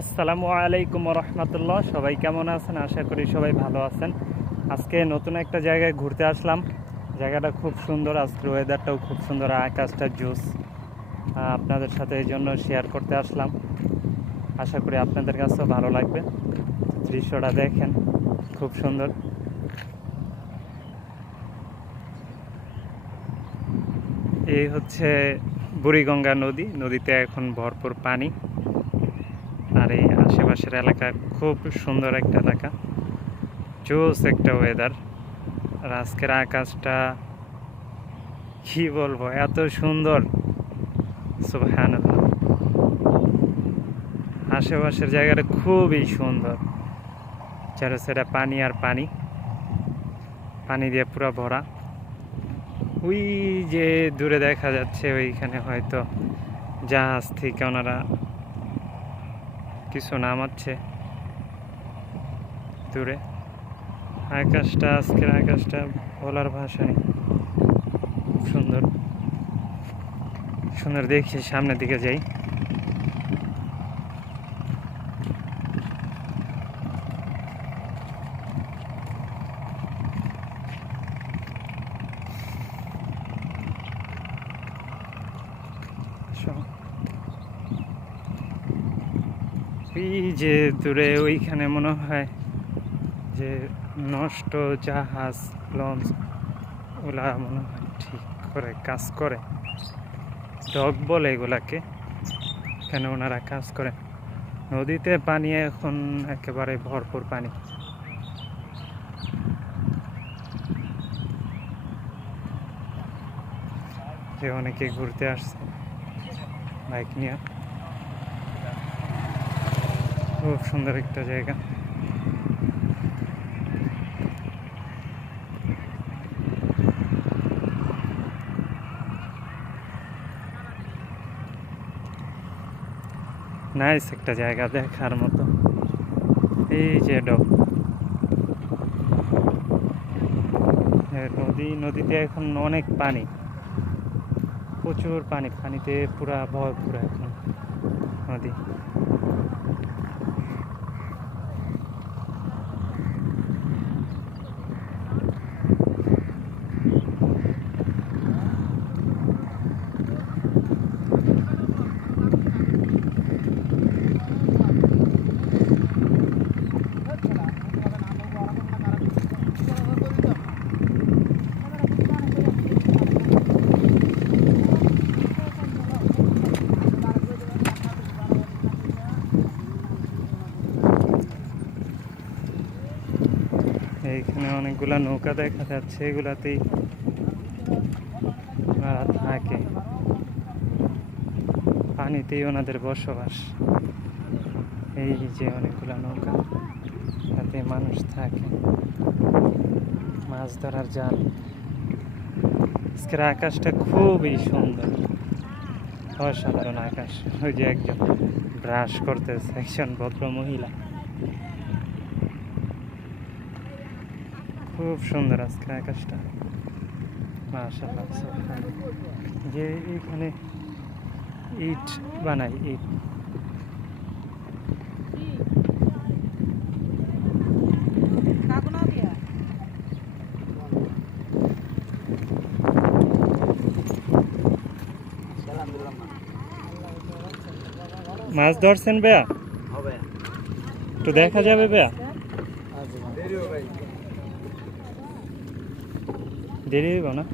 আসসালামু আলাইকুম রহমতুল্লাহ সবাই কেমন আছেন? আশা করি সবাই ভালো আছেন। আজকে নতুন একটা জায়গায় ঘুরতে আসলাম। জায়গাটা খুব সুন্দর, আজকের ওয়েদারটাও খুব সুন্দর, আকাশটা জুস। আপনাদের সাথে এই জন্য শেয়ার করতে আসলাম। আশা করি আপনাদের কাছেও ভালো লাগবে। দৃশ্যটা দেখেন, খুব সুন্দর। এই হচ্ছে বুড়িগঙ্গা নদী। নদীতে এখন ভরপুর পানি। আর এই আশেপাশের এলাকা খুব সুন্দর একটা এলাকা। জোস একটা ওয়েদার আর আজকের আকাশটা কি বলব, এত সুন্দর। সুবহান আশেপাশের জায়গাটা খুবই সুন্দর। চারো সেটা পানি আর পানি। পানি দিয়ে পুরো ভরা। ওই যে দূরে দেখা যাচ্ছে, ওইখানে হয়তো জাহাজ থেকে ওনারা কিছু নামাচ্ছে। দূরে। আকাশটা, আজকের আকাশটা বলার ভাষায় খুব সুন্দর। সুন্দর দেখছি, সামনের দিকে যাই। So. এই যে দূরে ওইখানে মনে হয় যে নষ্ট জাহাজ লঞ্চ ওগুলা মনে হয় ঠিক করে, কাজ করে। ডক বলে এগুলাকে, কেন ওনারা কাজ করে? নদীতে পানি এখন একেবারে ভরপুর পানি। যে অনেকে ঘুরতে আসছে, বাইক নিয়ে। খুব সুন্দর একটা জায়গা। নাইস একটা জায়গা দেখার মতো। এই যে ডক নদী, নদীতে এখন অনেক পানি। প্রচুর পানি, পানিতে পুরা ভরপুর এখন নদী এইখানে অনেকগুলা নৌকা দেখা যাচ্ছে, এগুলাতেই ওনারা থাকে। পানিতেই ওনাদের বসবাস। এই যে অনেকগুলা নৌকা, তাতে মানুষ থাকে। মাছ ধরার জাল। আজকের আকাশটা খুবই সুন্দর। অসাধারণ আকাশ। ওই যে একজন ব্রাশ করতেছে, একজন ভদ্র মহিলা খুব সুন্দর আজকের আকাশটা। যে এখানে ইট বানাই ইট। মাছ ধরছেন বেয়া একটু দেখা যাবে বেয়া দেরি হইব না।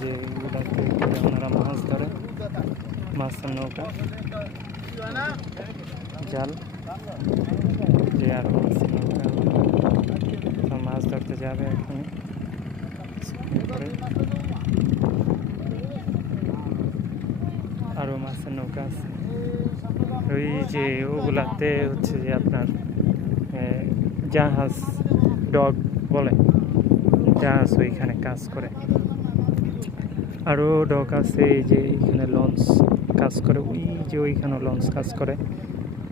যে ওনারা মাছ ধরে। মাছের নৌকা। জাল। যে আরও মাছের নৌকা মাছ ধরতে যাবে এখানে মাছের নৌকা আছে। ওই যে ওগুলাতে হচ্ছে যে আপনার জাহাজ, ডগ বলে, জাহাজ ওইখানে কাজ করে। আরও ডগ আছে, এই যে এইখানে লঞ্চ কাজ করে, ওই যে ওইখানে লঞ্চ কাজ করে।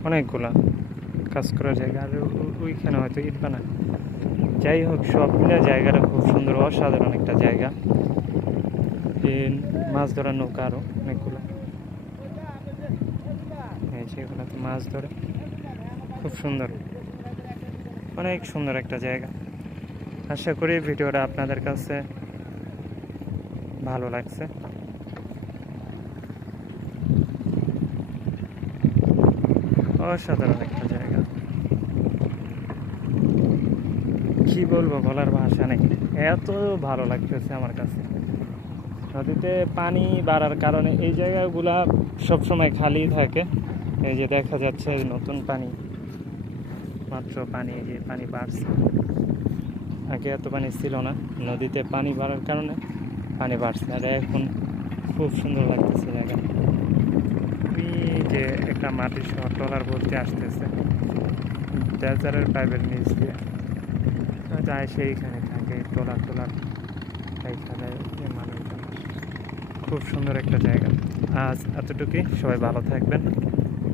অনেকগুলা কাজ করার জায়গা, আর ওইখানে হয়তো ইট বানায়। যাই হোক, সব মিলে জায়গাটা খুব সুন্দর, অসাধারণ একটা জায়গা। মাছ ধরার নৌকা আরও অনেকগুলো। সেগুলোতে মাছ ধরে। খুব সুন্দর। অনেক সুন্দর একটা জায়গা। আশা করি ভিডিওটা আপনাদের কাছে ভালো লাগছে। অসাধারণ একটা জায়গা। কি বলব, বলার ভাষা নেই। এত ভালো লাগতেছে আমার কাছে। নদীতে পানি বাড়ার কারণে এই জায়গাগুলা সবসময় খালি থাকে। এই যে দেখা যাচ্ছে নতুন পানি। মাত্র পানি, এই যে পানি বাড়ছে। আগে এত পানি ছিল না, নদীতে পানি বাড়ার কারণে পানি বাড়ছে। আর এখন খুব সুন্দর লাগতেছে জায়গা যে একটা মাটির শহর, টলার বলতে আসতেছে। ডেজারের পাইপের নিচ দিয়ে। যায় সেইখানে থাকে, টলার টলার এইখানে মানুষজন। খুব সুন্দর একটা জায়গা। আজ এতটুকুই, সবাই ভালো থাকবেন।